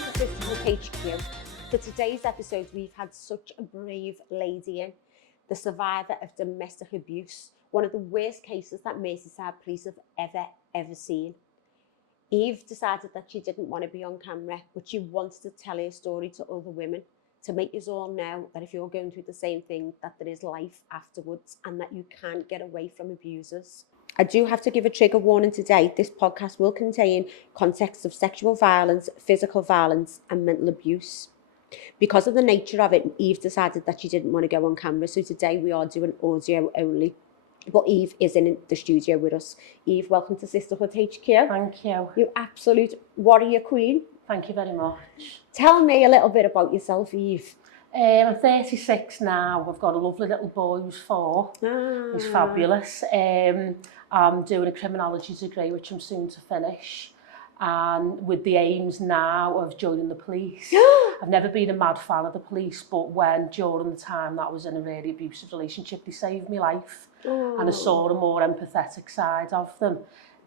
Welcome to 𝐻𝐻. For today's episode, we've had such a brave lady in, the survivor of domestic abuse, one of the worst cases that Merseyside police have ever seen. Eve decided that she didn't want to be on camera, but she wanted to tell her story to other women, to make us all know that if you're going through the same thing, that there is life afterwards and that you can't get away from abusers. I do have to give a trigger warning today. This podcast will contain context of sexual violence, physical violence and mental abuse. Because of the nature of it, Eve decided that she didn't want to go on camera, so today we are doing audio only. But Eve is in the studio with us. Eve, welcome to Sisterhood HQ. Thank you. You absolute warrior queen. Thank you very much. Tell me a little bit about yourself, Eve. I'm 36 now. I've got a lovely little boy who's 4. He's fabulous. I'm doing a criminology degree, which I'm soon to finish. And with the aims now of joining the police. I've never been a mad fan of the police, but during the time that I was in a really abusive relationship, they saved my life. And I saw a more empathetic side of them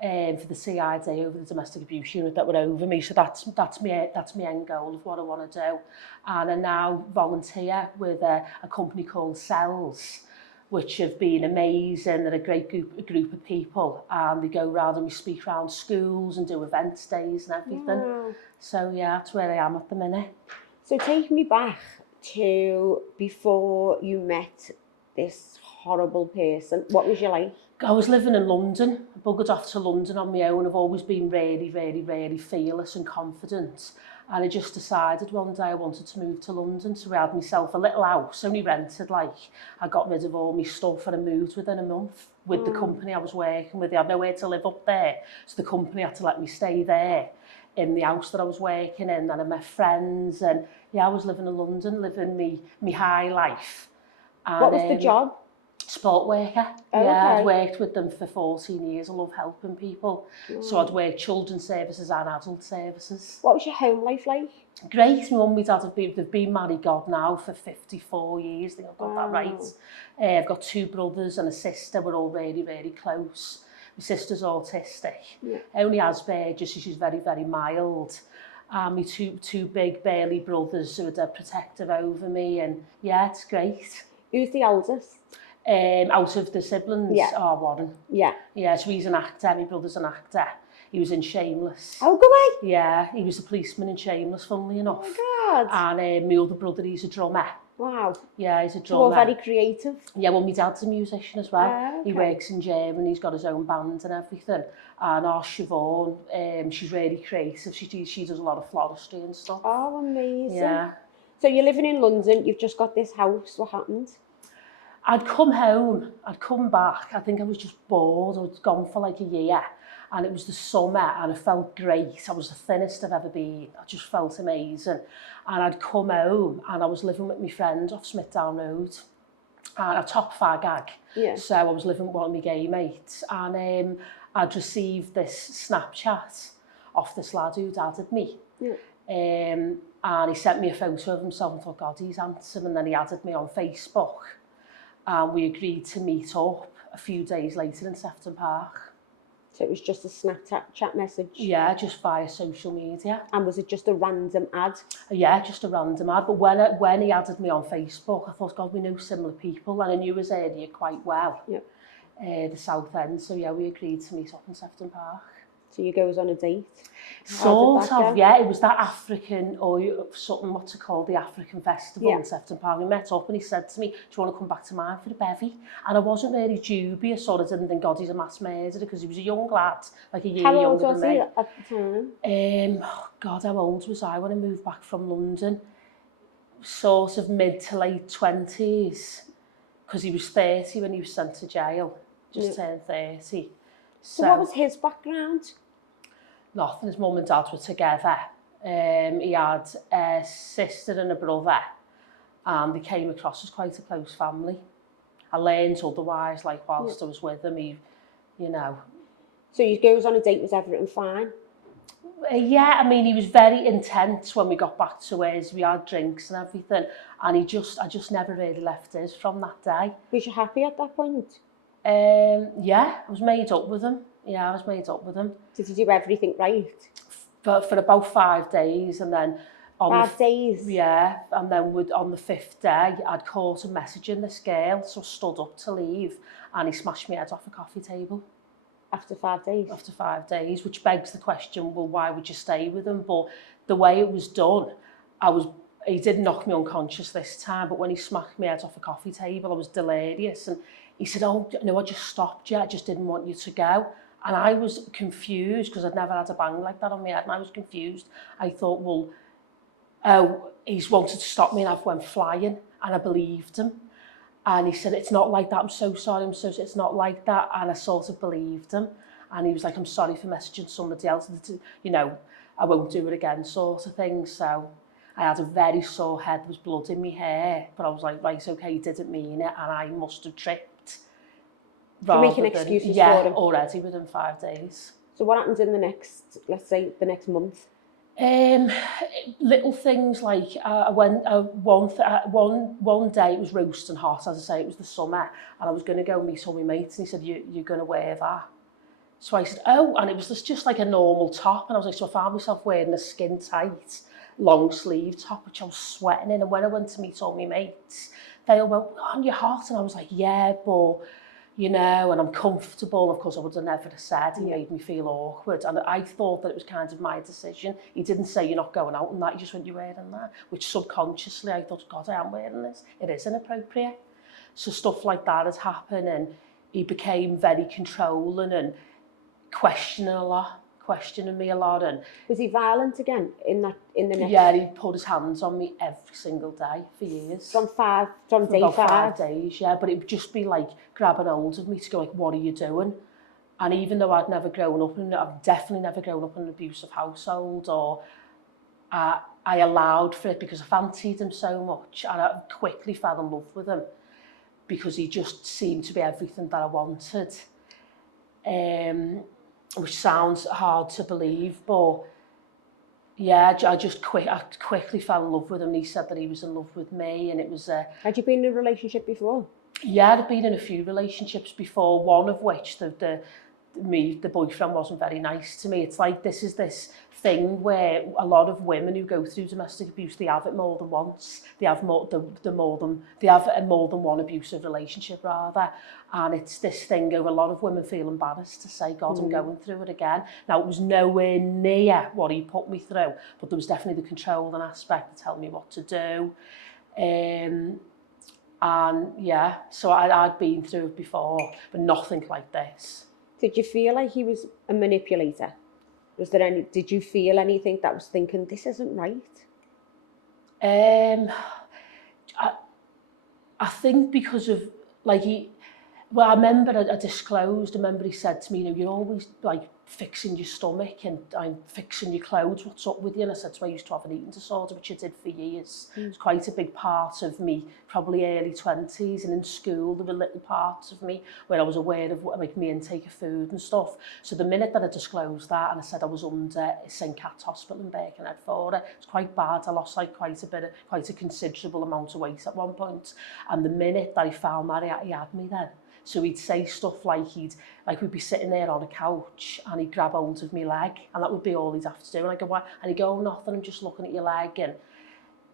for the 𝐶ID, over the domestic abuse unit that were over me. So that's my end goal of what I want to do. And I now volunteer with a company called 𝐻𝐸, which have been amazing. They're a great group of people, and they go around and we speak around schools and do events days and everything. Wow. So yeah, that's where I am at the minute. So take me back to before you met this horrible person. What was your life? I was living in London. I buggered off to London on my own. I've always been really fearless and confident. And I just decided one day I wanted to move to London. So I had myself a little house, only rented, I got rid of all my stuff and I moved within a month with the company I was working with. They had nowhere to live up there. So the company had to let me stay there in the house that I was working in. And I met friends and yeah, I was living in London, living me high life. And, what was the job? Sport worker. Oh, yeah, okay. I'd worked with them for 14 years. I love helping people. So I'd worked children's services and adult services. What was your home life like? Great. My mum and my dad they've been married, God, now for 54 years. I think I've got that right. I've got 2 brothers and a sister. We're all really close. My sister's autistic. Yeah. Only 𝐻𝐸𝐺, so she's very mild. My two big burly brothers who are protective over me, and yeah, it's great. Who's the eldest? Out of the siblings, Warren. Yeah. Yeah, so he's an actor. My brother's an actor. He was in 𝐸𝐵Less. Oh, go away. Yeah, he was a policeman in 𝐸𝐵Less, funnily enough. Oh, God. And my other brother, he's a drummer. Wow. Yeah, he's a drummer. So all very creative. Yeah, well, my dad's a musician as well. Okay. He works in Germany, he's got his own band and everything. And our Siobhan, she's really creative. She does a lot of floristry and stuff. Oh, amazing. Yeah. So you're living in London, you've just got this house. What happened? I'd come home, I'd come back. I think I was just bored. I'd gone for a year. And it was the summer and I felt great. I was the thinnest I've ever been. I just felt amazing. And I'd come home and I was living with my friend off Smithdown Road. And a top fag ag. Yeah. So I was living with one of my gay mates. And I'd received this Snapchat off this lad who'd added me. Yeah. And he sent me a photo of himself and thought, God, he's handsome. And then he added me on Facebook. And we agreed to meet up a few days later in Sefton Park. So it was just a Snapchat message? Yeah, just via social media. And was it just a random ad? Yeah, just a random ad. But when he added me on Facebook, I thought, God, we know similar people. And I knew his area quite well, the South End. So yeah, we agreed to meet up in Sefton Park. So you goes on a date? Sort of, yeah. It was that African, or something, what's it called, the African festival in Sefton Park. We met up and he said to me, do you want to come back to mine for a bevy? And I wasn't really dubious, sort of didn't think, God, he's a mass murderer, because he was a young lad, like a year younger than me. How old was he at the time? God, how old was I when I moved back from London? Sort of mid to late 20s, because he was 30 when he was sent to jail, just turned 30. So what was his background? Nothing. His mum and dad were together. He had a sister and a brother, and they came across as quite a close family. I learned otherwise, whilst I was with him, So you goes on a date, was everything fine? Yeah, I mean, he was very intense when we got back to his. We had drinks and everything, and I just never really left his from that day. Was you happy at that point? Yeah, I was made up with him. Yeah, I was made up with him. Did you do everything right? for about 5 days, and then on 5 days? Yeah, and then on the 5th day, I'd caught him messaging this girl, so I stood up to leave, and he smashed my head off a coffee table. After 5 days? After 5 days, which begs the question, well, why would you stay with him? But the way it was done, he did knock me unconscious this time, but when he smacked my head off a coffee table, I was delirious, and he said, oh, no, I just stopped you, I just didn't want you to go. And I was confused, because I'd never had a bang like that on my head, and I was confused. I thought, well, oh, he's wanted to stop me, and I went flying, and I believed him. And he said, it's not like that, I'm so sorry, it's not like that. And I sort of believed him. And he was like, I'm sorry for messaging somebody else, you know, I won't do it again, sort of thing. So I had a very sore head, there was blood in my hair, but I was like, right, okay, he didn't mean it, and I must have tripped. You're making excuses for him? Already within 5 days. So what happened in the next, let's say, the next month? Little things like I went one day, it was roasting hot, as I say, it was the summer, and I was going to go meet all my mates, and he said, you're going to wear that. So I said, oh, and it was just like a normal top, and I was like, so I found myself wearing a skin tight long sleeve top, which I was sweating in. And when I went to meet all my mates, they all went, oh, you're hot, and I was like, yeah, but you know, and I'm comfortable. Of course, I would have never said. He made me feel awkward, and I thought that it was kind of my decision. He didn't say you're not going out in that. He just went, you're wearing that, which subconsciously I thought, God, I am wearing this. It is inappropriate. So stuff like that had happened, and he became very controlling and questioning me a lot. And was he violent again in the next? Yeah, he put his hands on me every single day for years. From day about 5? 5 days, yeah. But it would just be like grabbing hold of me to go like, what are you doing? And even though I've definitely never grown up in an abusive household, or I allowed for it because I fancied him so much, and I quickly fell in love with him because he just seemed to be everything that I wanted. Which sounds hard to believe, but yeah, I quickly fell in love with him, and he said that he was in love with me, and it was... Had you been in a relationship before? Yeah, I'd been in a few relationships before, one of which the boyfriend wasn't very nice to me. It's like this thing where a lot of women who go through domestic abuse, they have it more than once. They have more than one abusive relationship rather, and it's this thing of a lot of women feel embarrassed to say, God, I'm going through it again. Now, it was nowhere near what he put me through, but there was definitely the controlling aspect to tell me what to do. And yeah, so I'd been through it before, but nothing like this. Did you feel like he was a manipulator? Did you feel anything that was thinking, this isn't right? I think because of, like, I remember I disclosed, he said to me, you know, you're always like fixing your stomach and I'm fixing your clothes, what's up with you? And I said to him, I used to have an eating disorder, which I did for years. It was quite a big part of me, probably early 20s, and in school there were little parts of me where I was aware of like my intake of food and stuff. So the minute that I disclosed that and I said I was under St Cat's Hospital in Birkenhead for it, it's quite bad. I lost like quite a considerable amount of weight at one point. And the minute that I found that, he had me then. So he'd say stuff like we'd be sitting there on a couch and he'd grab hold of my leg, and that would be all he'd have to do. And I'd go, why? And he'd go, oh, nothing, I'm just looking at your leg. And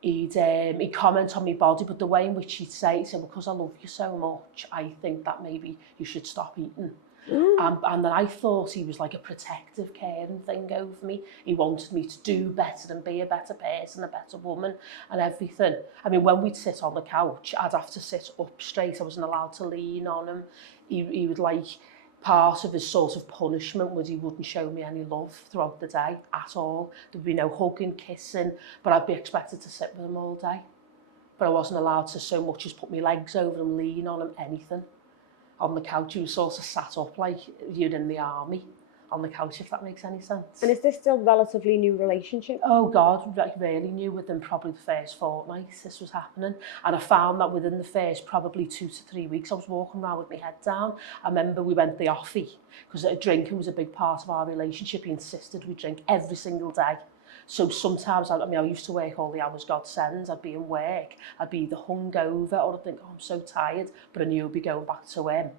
he'd comment on my body, but the way in which he'd say, well, because I love you so much, I think that maybe you should stop eating. And then I thought he was like a protective, caring thing over me. He wanted me to do better and be a better person, a better woman and everything. I mean, when we'd sit on the couch, I'd have to sit up straight. I wasn't allowed to lean on him. He would like, part of his sort of punishment was he wouldn't show me any love throughout the day at all. There'd be no hugging, kissing, but I'd be expected to sit with him all day. But I wasn't allowed to so much as put my legs over him, lean on him, anything. On the couch, he was sort of sat up like you're in the army on the couch, if that makes any sense. And is this still relatively new relationship? Oh God, like really new. Within probably the first fortnight this was happening, and I found that within the first probably 2 to 3 weeks I was walking around with my head down. I remember we went the offie because drinking was a big part of our relationship. He insisted we drink every single day. So sometimes, I used to work all the hours God sends. I'd be in work, I'd be either hungover or I'd think, oh, I'm so tired, but I knew I'd be going back to him.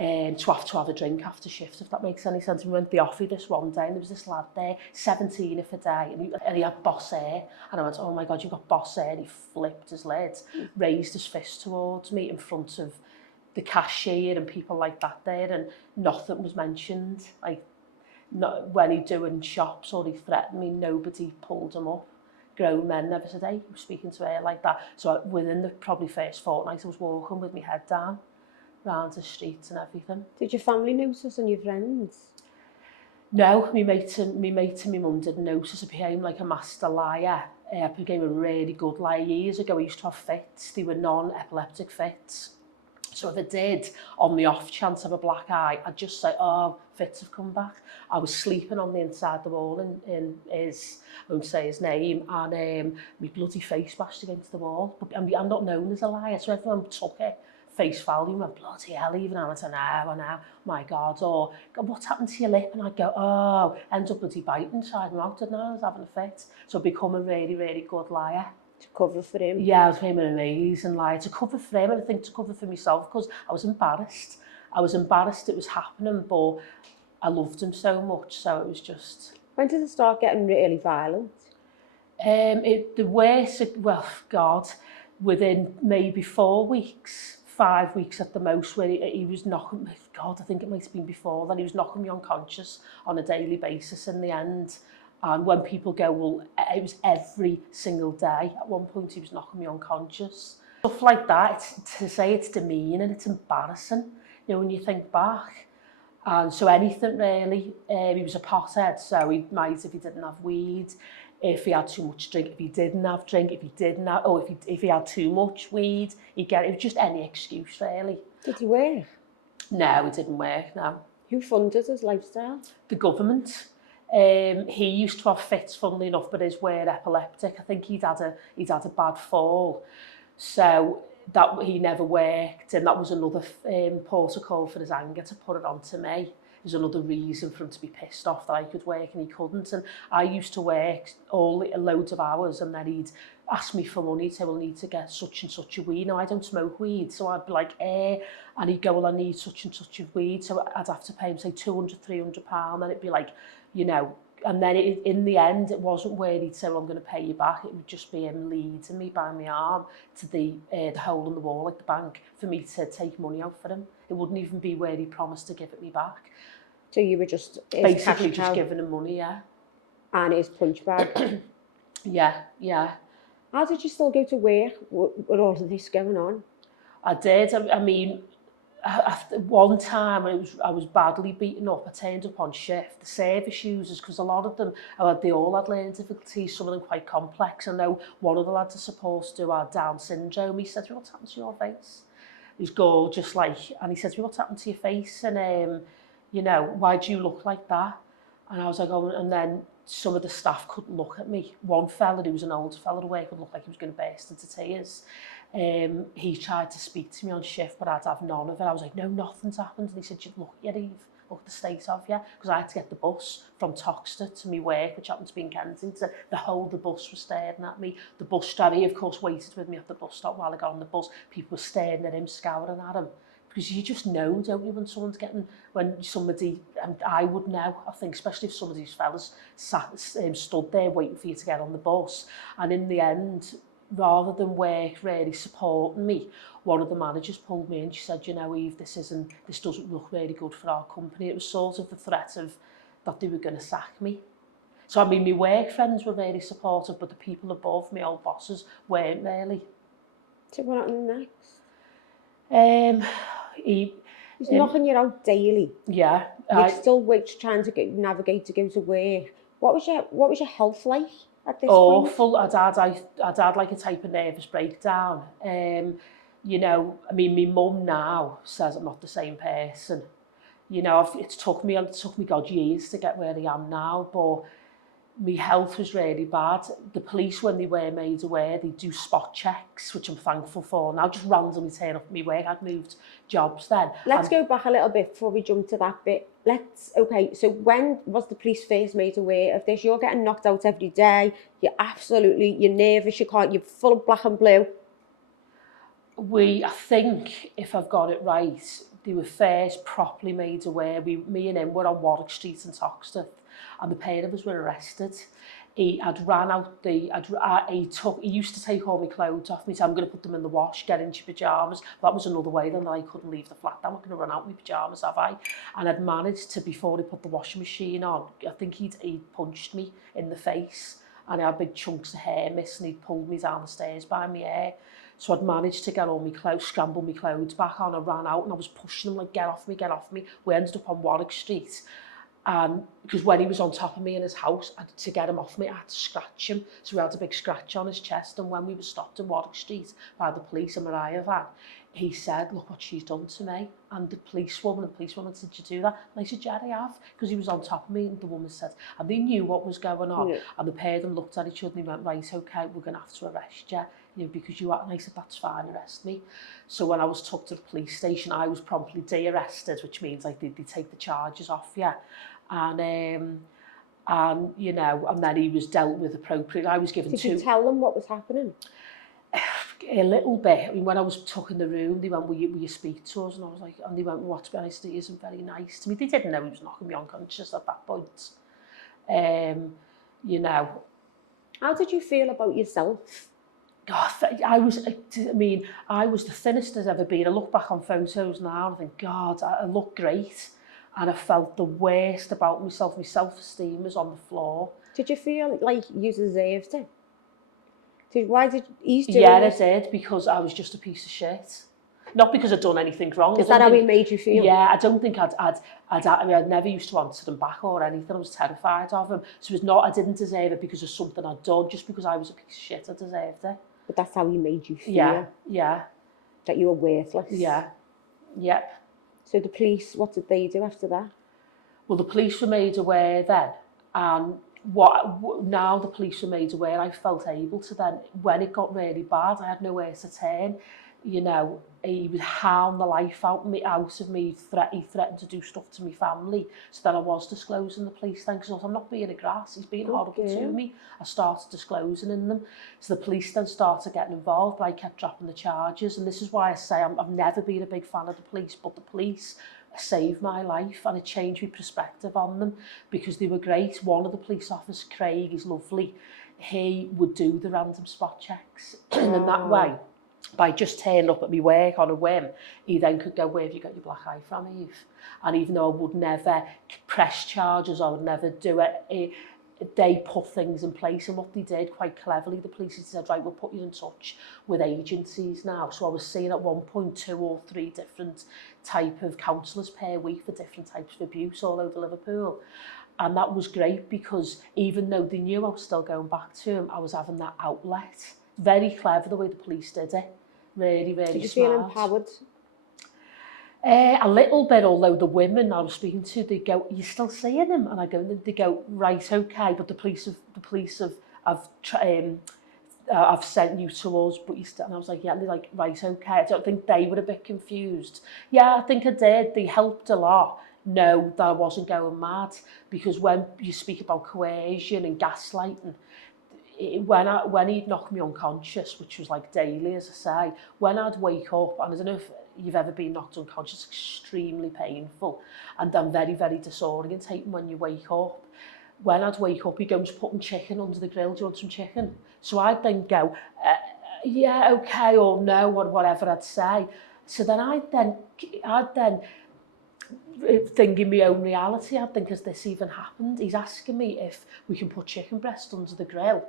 to have a drink after shift, if that makes any sense. We went to the offie this one day, and there was this lad there, 17 if a day, and he had boss hair. And I went, oh my God, you've got boss hair. And he flipped his lid, raised his fist towards me in front of the cashier and people like that there, and nothing was mentioned. Like, not, when he'd doing shops or he threatened me, nobody pulled him up. Grown men never said, hey, you were speaking to her like that. So within the probably first fortnight, I was walking with my head down round the streets and everything. Did your family notice and your friends? No, my mate and my mum didn't notice. I became like a master liar. I became a really good liar. Years ago, I used to have fits. They were non-epileptic fits. So if I did, on the off chance of a black eye, I'd just say, oh, fits have come back. I was sleeping on the inside the wall in his, I won't say his name, and my bloody face bashed against the wall. But I'm not known as a liar, so everyone took it face value, and went, bloody hell, even I went, I know, my God, or what's happened to your lip? And I'd go, oh, end up bloody biting inside my mouth, didn't I? I was having a fit. So I'd become a really, really good liar. To cover for him? Yeah, I was an amazing liar. To cover for him, and I think to cover for myself, because I was embarrassed. I was embarrassed it was happening, but I loved him so much, so it was just... When did it start getting really violent? The worst, well, God, within maybe 4 weeks, 5 weeks at the most, where he was knocking, God, I think it might have been before then, he was knocking me unconscious on a daily basis in the end. And when people go, well, it was every single day. At one point, he was knocking me unconscious. Stuff like that, to say it's demeaning, it's embarrassing, you know, when you think back. And so anything really, he was a pothead, so he might, if he didn't have weed, if he had too much drink, if he didn't have drink, if he didn't have, or if he had too much weed, he'd get it. It was just any excuse, really. Did he work? No, it didn't work, no. Who funded his lifestyle? The government. He used to have fits, funnily enough, but his were epileptic. I think he'd had a bad fall, so that he never worked, and that was another port of call for his anger to put it onto me. It was another reason for him to be pissed off that I could work and he couldn't. And I used to work loads of hours, and then he'd ask me for money, say, well, I need to get such and such a weed. No, I don't smoke weed. So I'd be like, and he'd go, well, I need such and such a weed. So I'd have to pay him, say, £200, £300, and it'd be like, you know, and then in the end, it wasn't where he'd say, well, I'm going to pay you back. It would just be him leading me by my arm to the hole in the wall, like the bank, for me to take money out for him. It wouldn't even be where he promised to give it me back. So you were just... Basically just giving him money, yeah. And his punch bag? Yeah. How did you still go to work with all of this going on? I did. I mean, one time I was badly beaten up. I turned up on shift. The service users, because a lot of them, they all had learning difficulties, some of them quite complex. I know one of the lads is supposed to have Down syndrome. He said, what's happened to your face? He's gorgeous, like, and he said, what's happened to your face? And, you know, why do you look like that? And I was like, oh, and then some of the staff couldn't look at me. One fella, who was an older fella at work, would look like he was going to burst into tears. He tried to speak to me on shift, but I'd have none of it. I was like, no, nothing's happened. And he said, look, Eve, look at the state of you. Because I had to get the bus from Toxteth to my work, which happened to be in Kensington. The whole of the bus was staring at me. The bus driver, he of course waited with me at the bus stop while I got on the bus. People were staring at him, scowling at him. Because you just know, don't you, when someone's getting, when somebody, and I would know, I think, especially if some of these fellas stood there waiting for you to get on the bus. And in the end, rather than work really supporting me, one of the managers pulled me in. She said, you know, Eve, this doesn't look really good for our company. It was sort of the threat of that they were going to sack me. So, I mean, my work friends were really supportive, but the people above me, old bosses, weren't really. So what happened next? He's knocking you out daily. Yeah. You're still trying to navigate to go to work. What was your health like at this awful point? I'd had like a type of nervous breakdown. You know, I mean, my mum now says I'm not the same person. You know, it took me God years to get where I am now, but my health was really bad. The police, when they were made aware, they do spot checks, which I'm thankful for. Now just randomly turn up at my work. I'd moved jobs then. Let's go back a little bit before we jump to that bit. Okay, so when was the police first made aware of this? You're getting knocked out every day. You're nervous, you're full of black and blue. I think, if I've got it right, they were first properly made aware. Me and him were on Warwick Street in Toxteth, and the pair of us were arrested. He used to take all my clothes off me, so I'm going to put them in the wash, get into pyjamas. That was another way then that I couldn't leave the flat. I'm not going to run out with pyjamas, have I? And I'd managed to, before he put the washing machine on, I think he'd punched me in the face, and I had big chunks of hair missing. He'd pulled me down the stairs by my hair. So I'd managed to get all my clothes, scramble my clothes back on. I ran out and I was pushing him like, get off me, get off me. We ended up on Warwick Street. And because when he was on top of me in his house, to get him off me, I had to scratch him. So we had a big scratch on his chest. And when we were stopped in Warwick Street by the police, a Mariah van, he said, look what she's done to me. And the policewoman said, did you do that? And I said, yeah, I have. Because he was on top of me, and the woman said, and they knew what was going on. Yeah. And the pair of them looked at each other and they went, right, okay, we're going to have to arrest you. You know, because you are. And I said, that's fine, arrest me. So when I was took to the police station, I was promptly de-arrested, which means like they take the charges off you. And you know, and then he was dealt with appropriately. I was given Did you tell them what was happening? A little bit. I mean, when I was took in the room, they went, will you speak to us? And I was like, and they went, well, to be honest, he isn't very nice to me. They didn't know he was knocking me unconscious at that point. You know. How did you feel about yourself? God, I was the thinnest I've ever been. I look back on photos now and I think, God, I look great. And I felt the worst about myself. My self-esteem was on the floor. Did you feel like you deserved it? Why did you do it? Yeah, I did, because I was just a piece of shit. Not because I'd done anything wrong. Is that how he made you feel? Yeah, I don't think I'd never used to answer him back or anything. I was terrified of him. So it was not, I didn't deserve it because of something I'd done, just because I was a piece of shit, I deserved it. But that's how he made you feel? Yeah, yeah. That you were worthless? Yeah, yep. So the police, what did they do after that? Well, the police were made aware then, and now the police were made aware, I felt able to then, when it got really bad, I had nowhere to turn. You know, he would hound the life out of me. He threatened to do stuff to my family, so that I was disclosing the police then, because I'm not being a grass, he's being horrible to me. I started disclosing in them. So the police then started getting involved, but I kept dropping the charges. And this is why I say I've never been a big fan of the police, but the police saved my life, and it changed my perspective on them, because they were great. One of the police officers, Craig, is lovely. He would do the random spot checks. And in that way, by just turning up at my work on a whim, he then could go, where have you got your black eye from, Eve? And even though I would never press charges, I would never do it, they put things in place. And what they did quite cleverly, the police said, right, we'll put you in touch with agencies now. So I was seeing at one point 2 or 3 different type of counsellors per week for different types of abuse all over Liverpool. And that was great, because even though they knew I was still going back to him, I was having that outlet. Very clever the way the police did it. Really, really smart. Did you feel empowered? A little bit, although the women I was speaking to, they go, you're still seeing him? And I go, they go, right, okay, but the police have sent you to us, but you still, and I was like, yeah, and they're like, right, okay. I don't think they were a bit confused. Yeah, I think I did. They helped a lot. No, that I wasn't going mad, because when you speak about coercion and gaslighting, when he'd knock me unconscious, which was like daily, as I say, when I'd wake up, and I don't know if you've ever been knocked unconscious, it's extremely painful, and then very, very disorientating when you wake up. When I'd wake up, he goes, putting chicken under the grill, do you want some chicken? So I'd then go, yeah, okay, or no, or whatever I'd say. So then I'd then think in my own reality, I'd think, has this even happened? He's asking me if we can put chicken breast under the grill.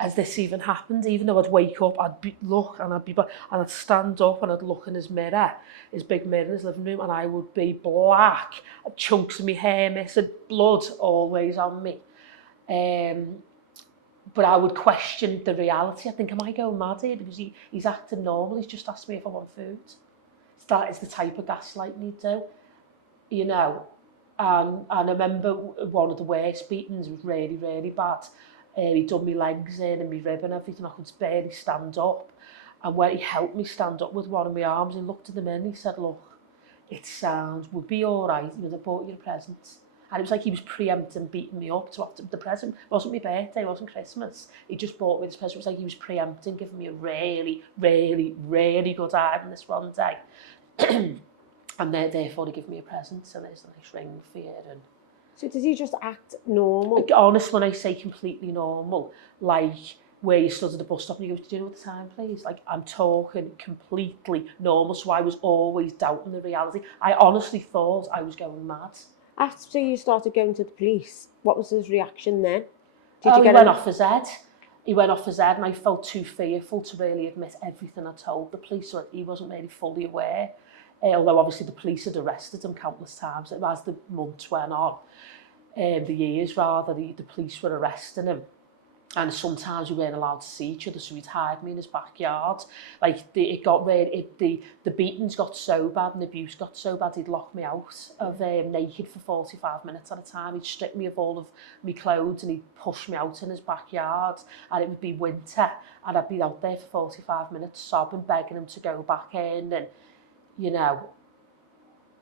Has this even happened? Even though I'd wake up, I'd stand up and I'd look in his mirror, his big mirror in his living room, and I would be black, chunks of my hair missing, blood always on me. But I would question the reality. I think, am I going mad here? Because he's acting normal. He's just asked me if I want food. That is the type of gaslighting he'd do, you know. And I remember one of the worst beatings was really, really bad. He'd done my legs in and my rib and everything. I could barely stand up. And when he helped me stand up with one of my arms, he looked at them in and he said, look, it sounds, would be all right. You know, they bought you a present. And it was like he was preempting beating me up to after the present. It wasn't my birthday, it wasn't Christmas. He just bought me this present. It was like he was preempting, giving me a really, really, really good item this one day. And therefore they give me a present, and there's a nice ring for you. And so did he just act normal? like, honest, when I say completely normal, like where you stood at the bus stop and you go, "Do you know what the time, please?" Like, I'm talking completely normal, so I was always doubting the reality. I honestly thought I was going mad. After you started going to the police, what was his reaction then? He went off his head. He went off his head, and I felt too fearful to really admit everything I told the police, so he wasn't really fully aware. Although obviously the police had arrested him countless times. As the months went on, the years rather, the police were arresting him. And sometimes we weren't allowed to see each other, so he'd hide me in his backyard. Like, the beatings got so bad and the abuse got so bad, he'd lock me out of naked for 45 minutes at a time. He'd strip me of all of my clothes and he'd push me out in his backyard. And it would be winter, and I'd be out there for 45 minutes sobbing, begging him to go back in. And, you know,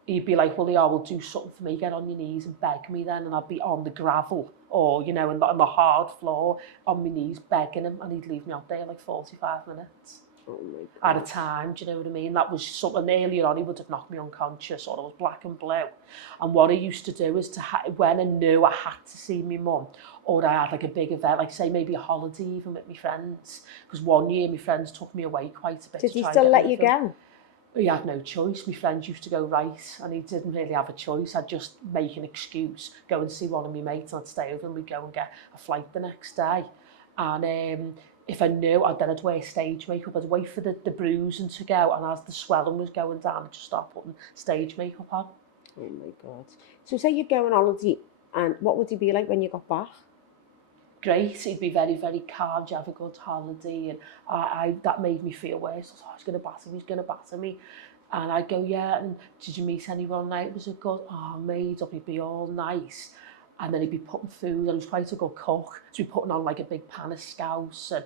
he'd be like, "Well, yeah, will do something for me, get on your knees and beg me then." And I'd be on the gravel or, you know, on the hard floor on my knees begging him, and he'd leave me out there like 45 minutes at a time, do you know what I mean? That was something. Earlier on he would have knocked me unconscious, or I was black and blue. And what I used to do is when I knew I had to see my mum, or I had like a big event, like say maybe a holiday even with my friends, because one year my friends took me away quite a bit. Did he still let you go? He had no choice. My friends used to go right, and he didn't really have a choice. I'd just make an excuse, go and see one of my mates, and I'd stay over, and we'd go and get a flight the next day. And if I knew, I'd wear stage makeup. I'd wait for the bruising to go, and as the swelling was going down, I'd just start putting stage makeup on. Oh my God. So say you'd go on holiday, and what would he be like when you got back? Great. He'd be very, very calm. "Do you have a good holiday?" And that made me feel worse. I was like, "Oh, he's going to batter me. And I'd go, "Yeah, and did you meet anyone night? Was it good?" "Oh, made up." He'd be all nice. And then he'd be putting food, and he was quite a good cook. So he'd be putting on like a big pan of scouse. And,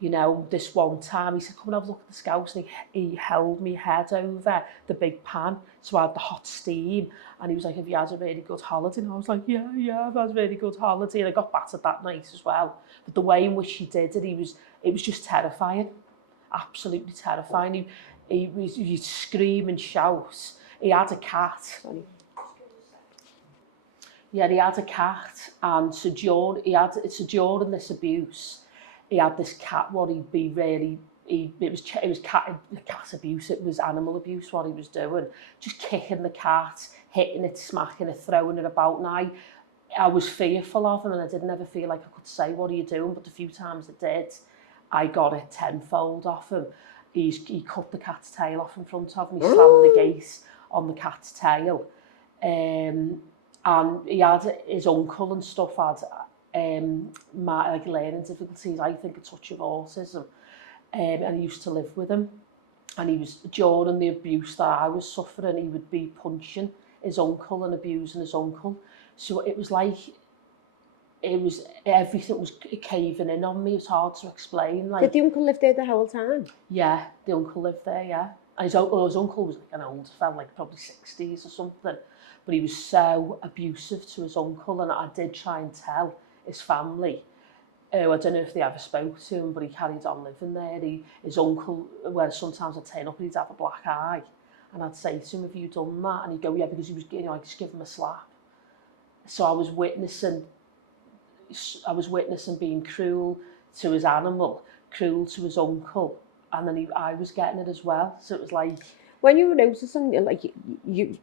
you know, this one time he said, "Come and have a look at the scouse." And he held me head over the big pan, so I had the hot steam. And he was like, "Have you had a really good holiday?" And I was like, yeah, I've had a really good holiday. And I got battered that night as well. But the way in which he did it, it was just terrifying. Absolutely terrifying. He'd scream and shout. He had a cat. Yeah, he had a cat. And so during this abuse, he had this cat, what he'd be really... It was cat abuse, it was animal abuse what he was doing. Just kicking the cat, hitting it, smacking it, throwing it about. And I was fearful of him, and I didn't ever feel like I could say, "What are you doing?" But the few times I did, I got it tenfold off him. He cut the cat's tail off in front of me, slammed the gate on the cat's tail. And he had his uncle and stuff had like learning difficulties, I think a touch of autism. And he used to live with him, and he was, during the abuse that I was suffering, he would be punching his uncle and abusing his uncle. So it was like, everything was caving in on me. It's hard to explain. Like, did the uncle live there the whole time? Yeah, the uncle lived there, yeah. And his uncle was like an older fella, like probably 60s or something. But he was so abusive to his uncle, and I did try and tell his family. I don't know if they ever spoke to him, but he carried on living there. His uncle, where sometimes I'd turn up and he'd have a black eye, and I'd say to him, "Have you done that?" And he'd go, "Yeah," because he was, you know, I just give him a slap. So I was witnessing being cruel to his animal, cruel to his uncle, and then I was getting it as well. So it was like, when you were noticing, like, you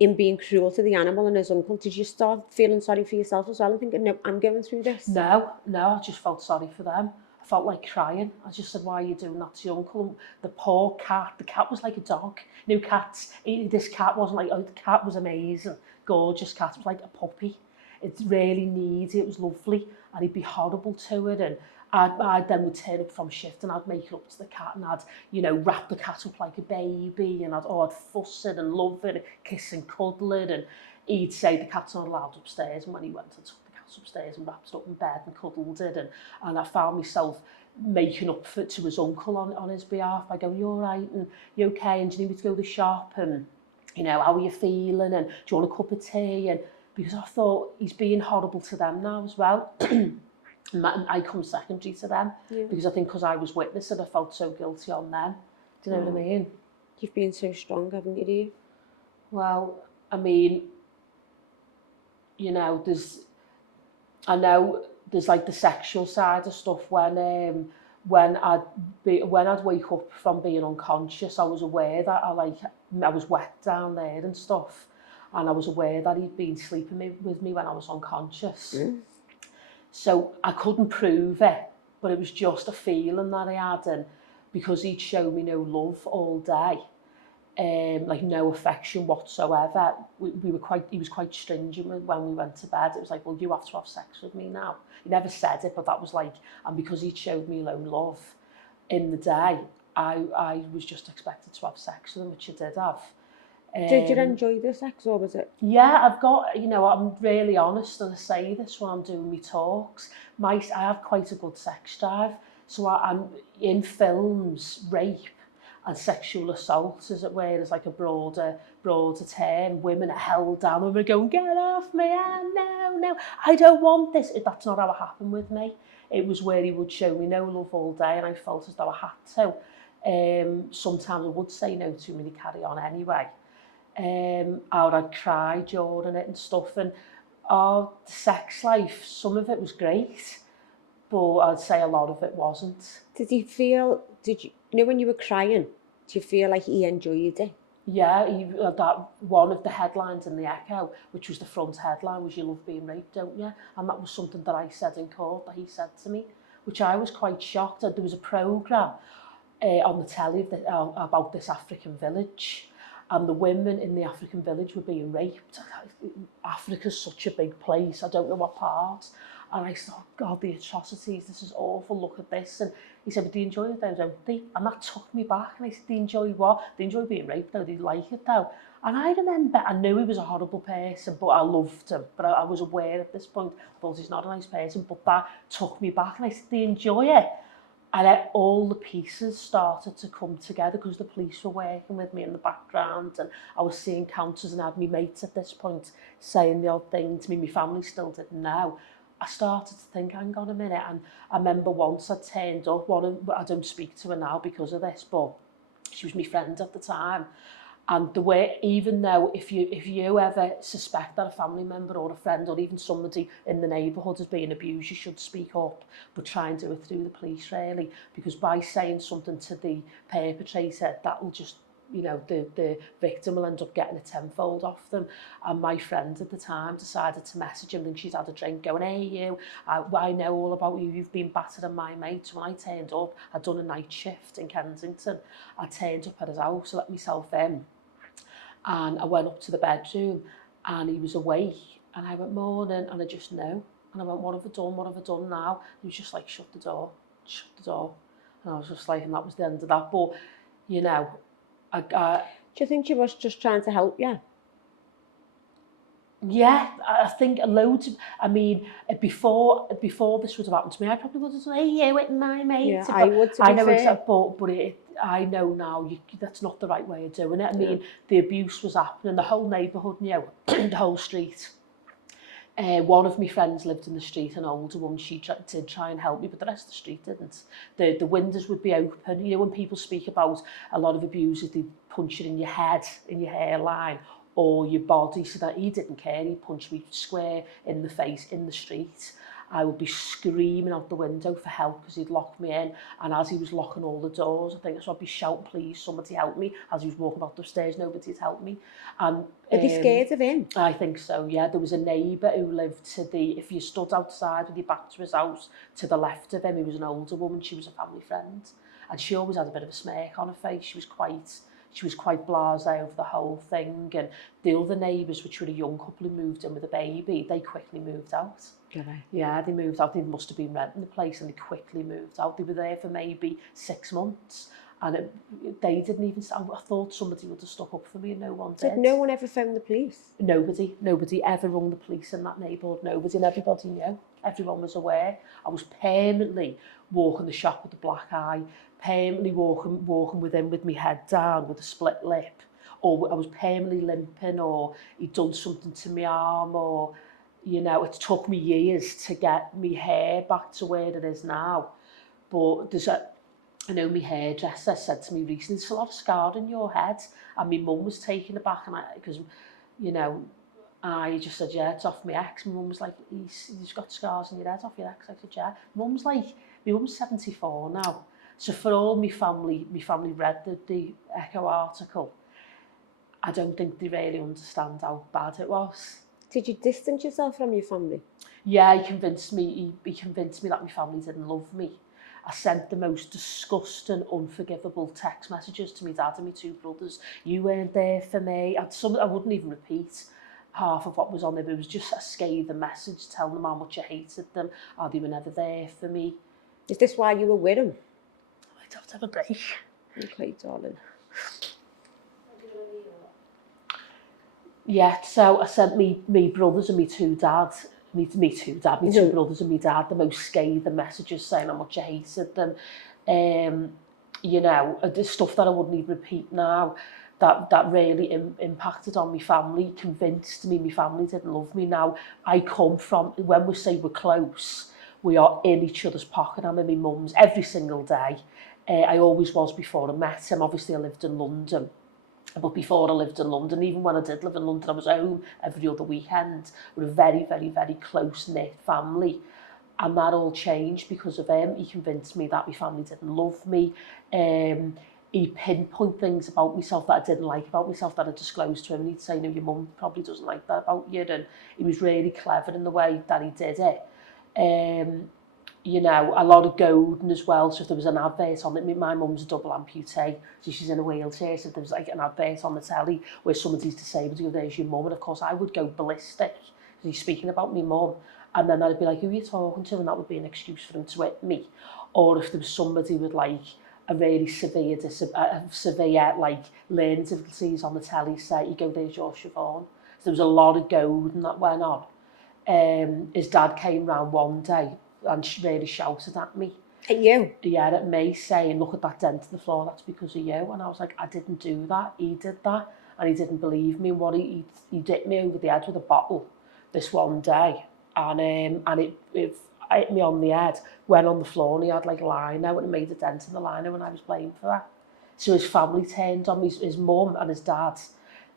in being cruel to the animal and his uncle, did you start feeling sorry for yourself as well and thinking, "No, I'm going through this"? No, I just felt sorry for them. I felt like crying. I just said, "Why are you doing that to your uncle?" The poor cat, the cat was like a dog. You know, cats, this cat wasn't like, the cat was amazing, gorgeous cat, it was like a puppy. It really needy, it was lovely, and he'd be horrible to it. And I then would turn up from shift, and I'd make it up to the cat, and I'd, you know, wrap the cat up like a baby, and I'd fuss it and love it, and kiss and cuddle it. And he'd say the cat's not allowed upstairs, and when he went, I took the cat upstairs and wrapped it up in bed and cuddled it. And I found myself making up to his uncle on his behalf by going, "You all right? And you okay? And do you need me to go to the shop? And, you know, how are you feeling? And do you want a cup of tea?" And because I thought, he's being horrible to them now as well. I come secondary to them, because I think because I was witnessing, I felt so guilty on them. Do you know what I mean? You've been so strong, haven't you, dear? Well, I mean, you know, I know there's like the sexual side of stuff when I'd wake up from being unconscious, I was aware that I was wet down there and stuff, and I was aware that he'd been sleeping with me when I was unconscious. So I couldn't prove it, but it was just a feeling that I had, and because he'd show me no love all day, like no affection whatsoever. He was quite stringent when we went to bed. It was like, well, you have to have sex with me now. He never said it, but that was like, and because he'd showed me no love in the day, I was just expected to have sex with him, which I did have. Did you enjoy the sex, or was it? Yeah, I've got, you know, I'm really honest, and I say this when I'm doing my talks. I have quite a good sex drive. So I'm in films, rape and sexual assault, as it were, is like a broader term. Women are held down and we're going, get off me, no, I don't want this. That's not how it happened with me. It was where he would show me no love all day, and I felt as though I had to. Sometimes I would say no to me to carry on anyway. Or I'd cry during it and stuff. And the sex life, some of it was great, but I'd say a lot of it wasn't. Did you know when you were crying, do you feel like he enjoyed it? Yeah, that one of the headlines in the Echo, which was the front headline, was "You love being raped, don't you?" And that was something that I said in court that he said to me, which I was quite shocked at. There was a programme on the telly about this African village, and the women in the African village were being raped. Africa's such a big place, I don't know what part. And I thought, God, the atrocities, this is awful, look at this. And he said, but do you enjoy it though, don't they? And that took me back. And I said, do you enjoy what? They enjoy being raped though, they like it though. And I remember, I knew he was a horrible person, but I loved him. But I was aware at this point, I thought he's not a nice person, but that took me back. And I said, do you enjoy it? And all the pieces started to come together because the police were working with me in the background, and I was seeing counters, and I had my mates at this point saying the odd thing to me. My family still didn't know. I started to think, hang on a minute, and I remember once I turned up, I don't speak to her now because of this, but she was my friend at the time. And the way, even though if you ever suspect that a family member or a friend or even somebody in the neighbourhood is being abused, you should speak up, but try and do it through the police, really, because by saying something to the perpetrator, that will just, you know, the victim will end up getting a tenfold off them. And my friend at the time decided to message him, and she'd had a drink, going, hey, you, I know all about you, you've been battered on my mate. When I turned up, I'd done a night shift in Kensington. I turned up at his house, I let myself in, and I went up to the bedroom, and he was awake, and I went, morning, and I just know. And I went, what have I done now? He was just like, shut the door. And I was just like, and that was the end of that. But, you know, do you think she was just trying to help you? Yeah, I think loads of, I mean, before this would have happened to me, I probably would have said, hey, you with my mate. Yeah, I would, to be I know fair. I know now that's not the right way of doing it. I mean, the abuse was happening, the whole neighbourhood knew, the whole street. One of my friends lived in the street, an older one. She did try and help me, but the rest of the street didn't. The windows would be open. You know, when people speak about a lot of abusers, they punch you in your head, in your hairline, or your body, so that he didn't care. He punched me square in the face in the street. I would be screaming out the window for help because he'd locked me in, and as he was locking all the doors, I think so I'd be shouting, please, somebody help me. As he was walking up the stairs, nobody'd help me. And are they scared of him? I think so, yeah. There was a neighbour who lived if you stood outside with your back to his house, to the left of him, he was an older woman, she was a family friend, and she always had a bit of a smirk on her face. She was quite blasé over the whole thing. And the other neighbours, which were a young couple who moved in with a baby, they quickly moved out. Yeah, they moved out. They must have been renting the place, and they quickly moved out. They were there for maybe 6 months, and they didn't even. I thought somebody would have stuck up for me, and no one did. Did no one ever phone the police? Nobody ever rung the police in that neighbourhood. Nobody, and everybody knew. Everyone was aware. I was permanently walking the shop with a black eye, permanently walking with him with my head down with a split lip, or I was permanently limping, or he'd done something to my arm, or, you know, it took me years to get my hair back to where it is now. But I know my hairdresser said to me recently, there's a lot of scar in your head. And my mum was taken aback, and because, you know, I just said, yeah, it's off my ex. My mum was like, he's got scars in your head off your ex. I said, yeah. My mum's 74 now. So for all my family read the Echo article. I don't think they really understand how bad it was. Did you distance yourself from your family? Yeah, he convinced me that my family didn't love me. I sent the most disgusting, unforgivable text messages to my dad and my two brothers. You weren't there for me. I wouldn't even repeat half of what was on there, but it was just a scathing message telling them how much I hated them, how they were never there for me. Is this why you were with him? I'd have to have a break. Okay, darling. Yeah, so I sent me brothers and me two brothers and me dad the most scathing messages saying how much I hated them. You know, the stuff that I wouldn't even repeat now, that really impacted on my family, convinced me my family didn't love me. Now, I come from, when we say we're close, we are in each other's pocket. I'm in my mum's every single day. I always was before I met him. Obviously, I lived in London. But before I lived in London, even when I did live in London, I was home every other weekend. We're a very, very, very close-knit family. And that all changed because of him. He convinced me that my family didn't love me. He pinpointed things about myself that I didn't like about myself that I disclosed to him. And he'd say, no, your mum probably doesn't like that about you. And he was really clever in the way that he did it. You know, a lot of goading as well. So if there was an advert on it, my mum's a double amputee, so she's in a wheelchair. So if there was like an advert on the telly where somebody's disabled, you go, there's your mum. And of course, I would go ballistic because he's speaking about my mum. And then I'd be like, who are you talking to? And that would be an excuse for him to hit me. Or if there was somebody with like a really severe like learning difficulties on the telly, say, you go, there's your Siobhan. So there was a lot of goading that went on. His dad came round one day and she really shouted at me. At you? Yeah, at me, saying, look at that dent in the floor, that's because of you. And I was like, I didn't do that, he did that. And he didn't believe me. What he hit me over the head with a bottle this one day. And it hit me on the head, went on the floor, and he had like lino, and it made a dent in the lino when I was playing for that. So his family turned on me, his mum and his dad,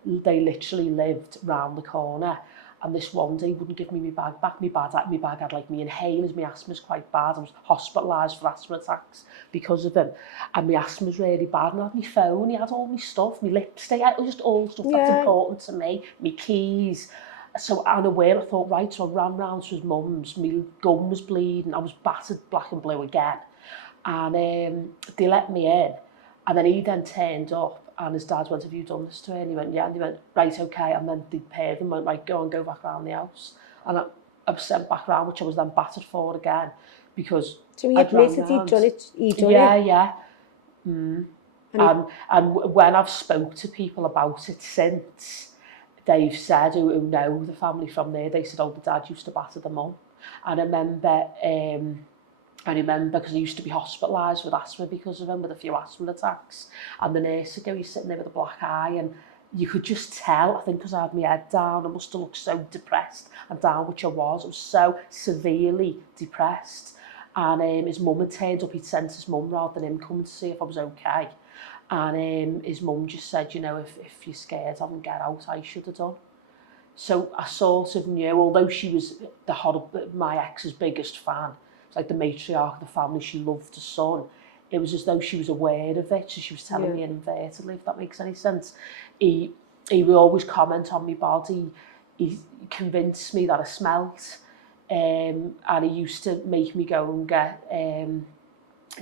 they literally lived round the corner. And this one day he wouldn't give me my bag back. My bag had like my inhalers, my asthma's quite bad. I was hospitalised for asthma attacks because of him. And my asthma's really bad. And I had my phone, he had all my stuff, my lipstick, just all stuff that's important to me, my keys. So unaware, I thought, right, so I ran round to his mum's, my gum was bleeding, I was battered black and blue again. And they let me in. And then he then turned up. And his dad went, have you done this to her? And he went, yeah. And he went, right, okay. And then they paired them, went, right, go back around the house. And I was sent back around, which I was then battered for again. Because so he admitted he'd done it? Yeah. And when I've spoke to people about it since, they've said, who know the family from there, they said, oh, the dad used to batter the mum. And I remember because I used to be hospitalised with asthma because of him, with a few asthma attacks. And the nurse would go, he's sitting there with a black eye, and you could just tell, I think because I had my head down, I must have looked so depressed and down, which I was so severely depressed. And his mum had turned up, he'd sent his mum rather than him coming to see if I was okay. And his mum just said, you know, if you're scared, I won't get out, I should have done. So I sort of knew, although she was my ex's biggest fan, like the matriarch of the family, she loved the son. It was as though she was aware of it, so she was telling me inadvertently, if that makes any sense. He would always comment on my body. He convinced me that I smelt, and he used to make me go and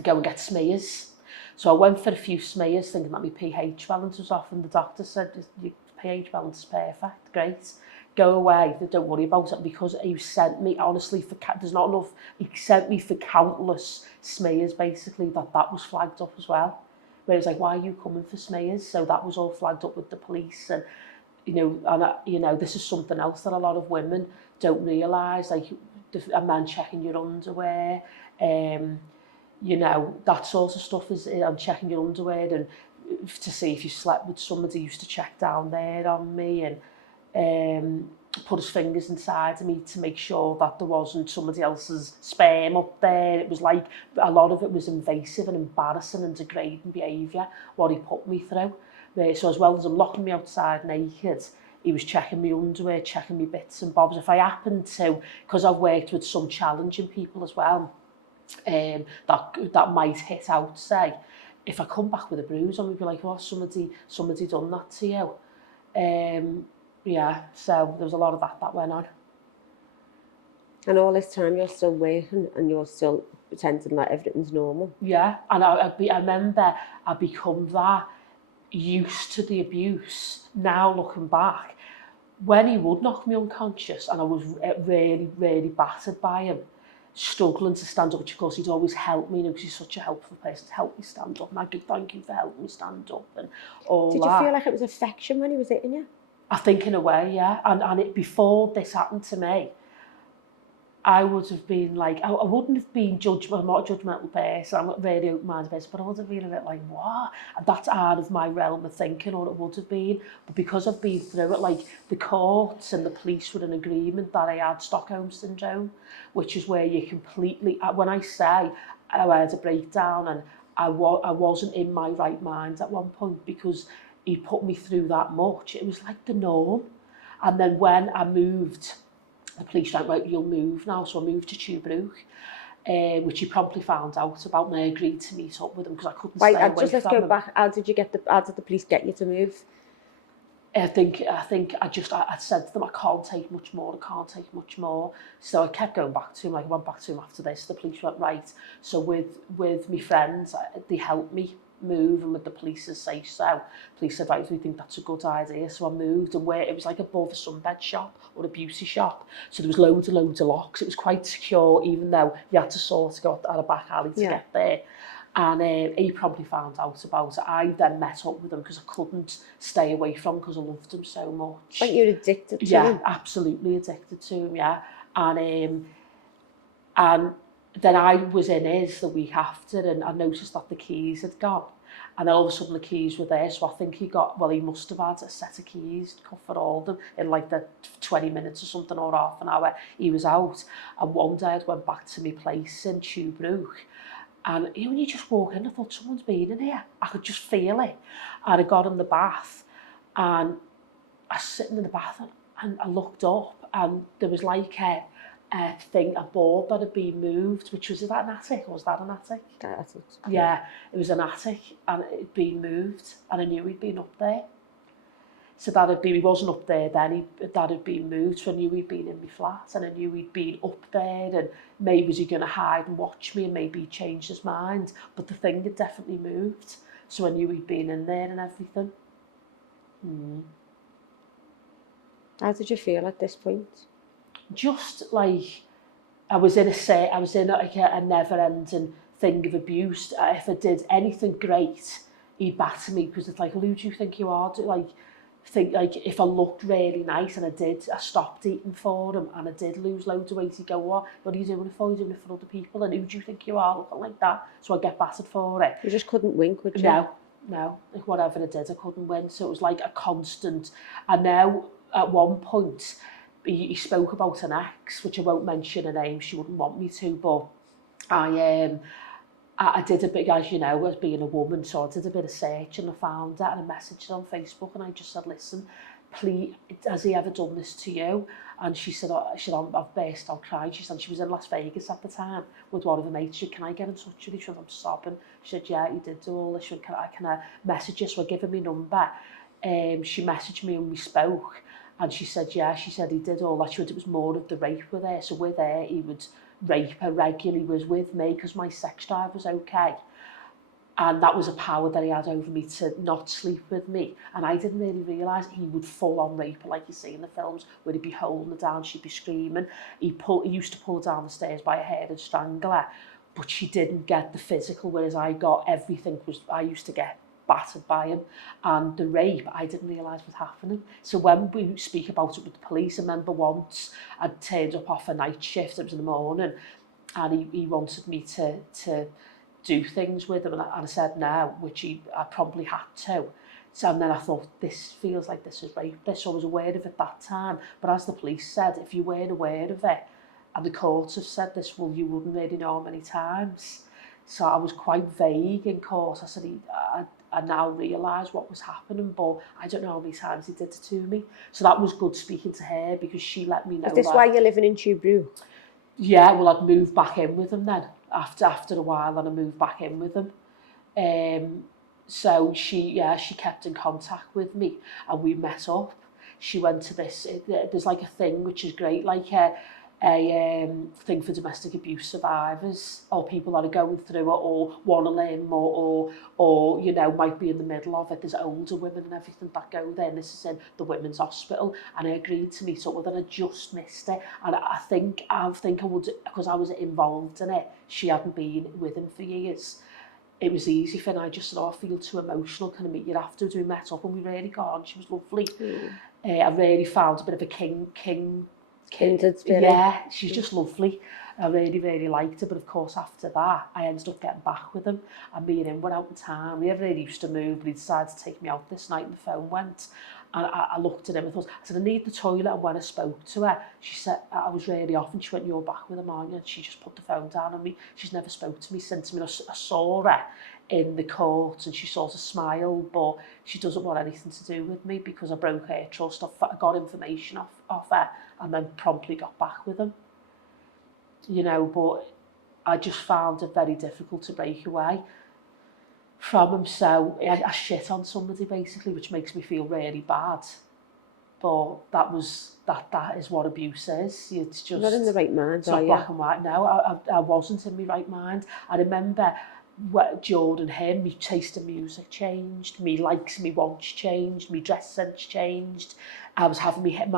get smears. So I went for a few smears, thinking that my pH balance was off, and the doctor said, your pH balance is perfect, great. Go away, don't worry about it, because he sent me, honestly, there's not enough, he sent me for countless smears, basically, that was flagged up as well. Where it was like, why are you coming for smears? So that was all flagged up with the police, and, this is something else that a lot of women don't realise, like, a man checking your underwear, that sort of stuff is, I'm checking your underwear, and to see if you slept with somebody, used to check down there on me, and put his fingers inside of me to make sure that there wasn't somebody else's sperm up there. It was like a lot of it was invasive and embarrassing and degrading behaviour, what he put me through. So as well as him locking me outside naked, he was checking me underwear, checking me bits and bobs. If I happened to, because I've worked with some challenging people as well, that might hit out, say, if I come back with a bruise, I'm going to be like, oh, somebody done that to you. Yeah, so there was a lot of that went on. And all this time you're still working and you're still pretending that everything's normal. Yeah, and I remember I become that used to the abuse. Now looking back, when he would knock me unconscious and I was really, really battered by him, struggling to stand up, which of course he'd always help me, because he's such a helpful person to help me stand up, and I'd go, thank you for helping me stand up and all that. Did you feel like it was affection when he was hitting you? I think in a way, yeah. And before this happened to me, I would have been like, I wouldn't have been judgmental. I'm not a judgmental person, I'm not a very open-minded person, but I would have been a bit like, what? And that's out of my realm of thinking, or it would have been. But because I've been through it, like the courts and the police were in agreement that I had Stockholm syndrome, which is where you completely, when I say I had a breakdown and I wasn't in my right mind at one point because he put me through that much, it was like the norm. And then when I moved, the police went, right, you'll move now. So I moved to 𝐝𝐵, which he promptly found out about, and I agreed to meet up with him because I couldn't stay away from him. Let's go back. How did the police get you to move? I think I said to them, I can't take much more, I can't take much more. So I kept going back to him, like I went back to him after this. The police went, right. So with my friends, they helped me move, and with the police's say-so, police said, right, we think that's a good idea. So I moved, and where it was like above a sunbed shop or a beauty shop, so there was loads of locks. It was quite secure, even though you had to sort of go out a back alley to get there. And he probably found out about it. I then met up with him because I couldn't stay away from him because I loved him so much. Like you're addicted to him? Yeah, absolutely addicted to him, yeah. And then I was in his the week after, and I noticed that the keys had gone. And then all of a sudden the keys were there, so I think he must have had a set of keys for all of them in like the 20 minutes or something, or half an hour. He was out. And one day I went back to my place in 𝐶𝐵, and when you just walk in, I thought, someone's been in here. I could just feel it. And I got in the bath, and I was sitting in the bath, and I looked up, and there was like a board that had been moved, which was that an attic, or was that an attic? Yeah, it was an attic, and it had been moved, and I knew he'd been up there. So he wasn't up there then, that had been moved, so I knew he'd been in my flat, and I knew he'd been up there, and maybe was he going to hide and watch me, and maybe he changed his mind, but the thing had definitely moved, so I knew he'd been in there and everything. How did you feel at this point? Just like I was in a never-ending thing of abuse. If I did anything great, he'd batter me, because it's like, well, who do you think you are? Like if I looked really nice, and I stopped eating for him, and I did lose loads of weight, he'd go, what are you doing it for? You're doing it for other people, and who do you think you are, looking like that? So I get battered for it. You just couldn't win, could you? No, like whatever I did, I couldn't win. So it was like a constant. And now at one point, he spoke about an ex, which I won't mention her name, she wouldn't want me to, but I did a bit, as you know, as being a woman, so I did a bit of search, and I found that, and I messaged her on Facebook, and I just said, listen, please, has he ever done this to you? And she said, I've burst out crying. She said she was in Las Vegas at the time with one of her mates. She said, can I get in touch with you? She said, I'm sobbing. She said, yeah, he did do all this. She said, can I message you? So I gave her my number. She messaged me, and we spoke. And she said, yeah, she said he did all that. She said it was more of the rape with her. So with her, he would rape her regularly, was with me, because my sex drive was okay. And that was a power that he had over me to not sleep with me. And I didn't really realise he would full on rape her, like you see in the films, where he'd be holding her down, she'd be screaming. He used to pull her down the stairs by her hair and strangle her, but she didn't get the physical, whereas I got everything. I used to get battered by him, and the rape I didn't realise was happening. So when we speak about it with the police, I remember once I'd turned up off a night shift, it was in the morning, and he wanted me to do things with him, and I said no, which I probably had to, So and then I thought, this feels like this is rape. So I was aware of it at that time. But as the police said, if you weren't aware of it, and the courts have said this, well, you wouldn't really know how many times. So I was quite vague in court. I said, I now realise what was happening, but I don't know how many times he did it to me. So that was good speaking to her, because she let me know. Is this why you're living in 𝐶𝐵? Yeah, well, I'd moved back in with him then. After a while, and I moved back in with him. So she kept in contact with me, and we met up. She went to this, there's like a thing which is great, like a thing for domestic abuse survivors, or people that are going through it, or want to learn more, or you know, might be in the middle of it. There's older women and everything that go there, and this is in the women's hospital, and I agreed to meet up with her, and I just missed it. And I think I would, because I was involved in it, she hadn't been with him for years. It was easy for me. I just said, I feel too emotional, can I meet you afterwards? We met up and we really got on. She was lovely. I really found a bit of a kindred spirit. Yeah, she's just lovely. I really liked her, but of course after that I ended up getting back with him, and me and him went out in town. We never really used to move, but he decided to take me out this night, and the phone went, and I looked at him and thought, I said, I need the toilet. And when I spoke to her, she said, I was really off, and she went, you're back with him, aren't you? And she just put the phone down on me. She's never spoke to me since. I mean, I saw her in the court and she sort of smiled, but she doesn't want anything to do with me because I broke her trust. I got information off her and then promptly got back with him. You know, but I just found it very difficult to break away from him. So I shit on somebody basically, which makes me feel really bad. But that is what abuse is. It's just not in the right mind, it's not black and white. No, I wasn't in my right mind. I remember during him, my taste in music changed, me likes, me wants changed, me dress sense changed. I was having I'm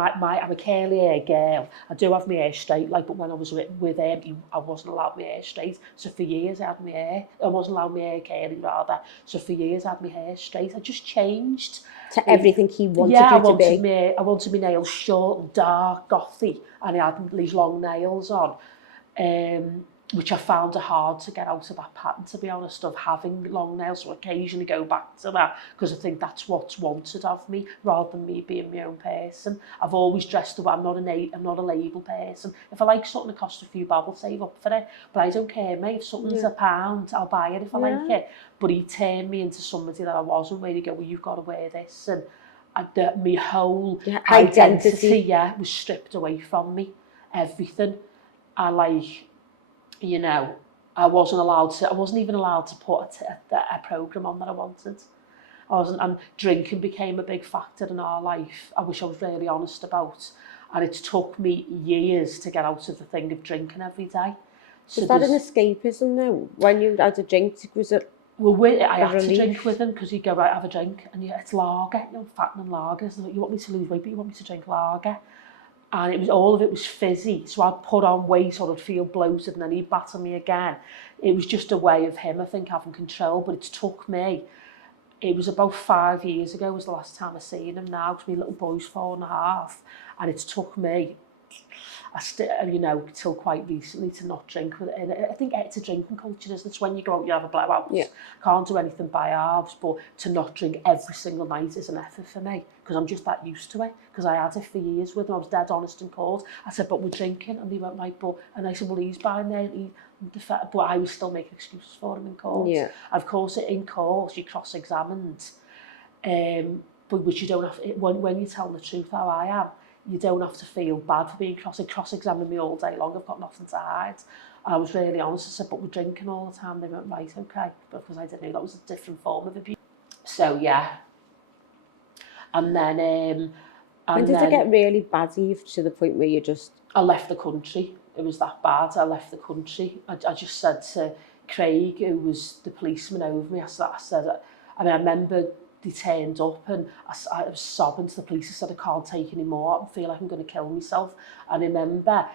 a curly hair girl. I do have my hair straight, like, but when I was with him, I wasn't allowed my hair straight. So for years I had my hair, I wasn't allowed my hair curly rather. So for years I had my hair straight. I just changed to everything he wanted you to be. I wanted my nails short and dark, gothy, and I had these long nails on. Which I found it hard to get out of that pattern, to be honest, of having long nails. So I occasionally go back to that because I think that's what's wanted of me rather than me being my own person. I've always dressed the way. I'm not a label person. If I like something that costs a few bob, I'll save up for it. But I don't care, mate. If something's £1, I'll buy it if I like it. But he turned me into somebody that I wasn't, where he go, well, you've got to wear this. And my whole identity was stripped away from me. Everything. You know, I wasn't even allowed to put a programme on that I wanted. And drinking became a big factor in our life. I wish I was really honest about. And it took me years to get out of the thing of drinking every day. So was that an escapism though? When you had a drink, was it? Well, I had to drink with him because he'd go, right, have a drink. And it's lager, you know, fattening lager. So you want me to lose weight, but you want me to drink lager. And all of it was fizzy, so I'd put on weight or I'd feel bloated and then he'd batter me again. It was just a way of him, I think, having control, but it took me. It was about 5 years ago was the last time I seen him now, because my little boy's 4.5, and it took me, till quite recently to not drink. And I think it's a drinking culture, isn't it? It's when you go out, you have a blowout. Yeah. Can't do anything by halves, but to not drink every single night is an effort for me, because I'm just that used to it, because I had it for years with him. I was dead honest in court. I said, but we're drinking, and he went, right, and I said, well, he's buying there, but I was still making excuses for him in court. Yeah. Of course, in court, you're cross-examined, but which you don't have, when you tell the truth how I am, you don't have to feel bad for being cross-examining me all day long. I've got nothing to hide. And I was really honest. I said, but we're drinking all the time. They went, right, okay. Because I didn't know that was a different form of abuse. So, yeah. And then... when did it get really bad, Eve, to the point where you just... I left the country. It was that bad. I left the country. I just said to Craig, who was the policeman over me, I remember... They turned up and I was sobbing to the police. I said, I can't take any more. I feel like I'm going to kill myself. And I remember,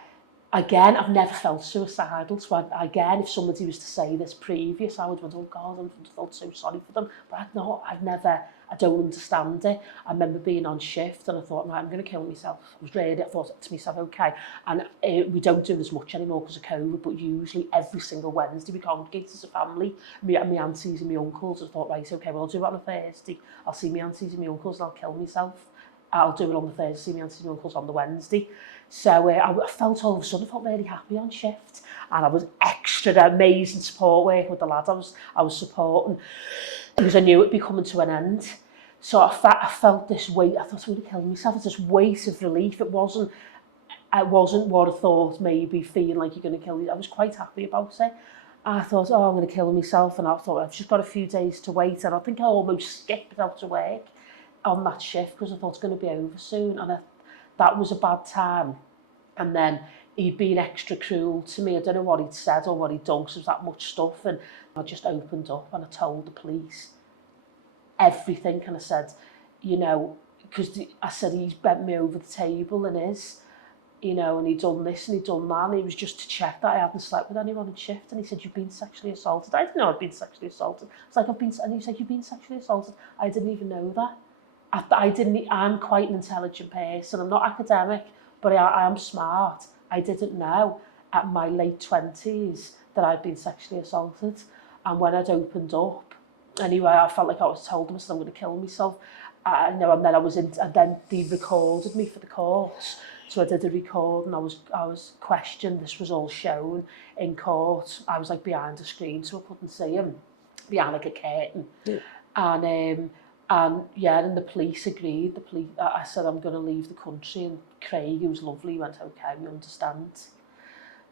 again, I've never felt suicidal. So again, if somebody was to say this previous, I would have went, oh God, I felt so sorry for them. But I've I don't understand it. I remember being on shift and I thought, right, I'm going to kill myself. I was ready. I thought to myself, okay. And we don't do as much anymore because of COVID, but usually every single Wednesday we congregate as a family. Me and my aunties and my uncles. I thought, right, okay, well, I'll do it on a Thursday. I'll see my aunties and my uncles and I'll kill myself. I'll do it on the Thursday, see my aunties and uncles on the Wednesday. So I felt all of a sudden, I felt really happy on shift. And I was extra amazing support working with the lads I was supporting, because I knew it'd be coming to an end. So I felt this weight. I thought I would kill myself. It's this weight of relief. It wasn't what I thought, maybe feeling like you're going to kill yourself. I was quite happy about it. I thought, oh, I'm going to kill myself. And I thought, I've just got a few days to wait. And I think I almost skipped out to work on that shift because I thought it's going to be over soon. And that was a bad time. And then he'd been extra cruel to me. I don't know what he'd said or what he'd done because there was that much stuff. And I just opened up and I told the police everything. And I said, you know, because I said he's bent me over the table and you know, and he'd done this and he'd done that. And it was just to check that I hadn't slept with anyone in shift. And he said, you've been sexually assaulted. I didn't know I'd been sexually assaulted. It's like, and he said, you've been sexually assaulted. I didn't even know that. I'm quite an intelligent person. I'm not academic, but I am smart. I didn't know at my late 20s that I'd been sexually assaulted. And when I'd opened up, anyway, I felt like I was told them, I said, I'm going to kill myself. And then they recorded me for the courts. So I did a record and I was questioned. This was all shown in court. I was like behind a screen, so I couldn't see him, behind like a curtain. Yeah. And the police agreed. I said, I'm going to leave the country, and Craig, who was lovely, went, okay, we understand.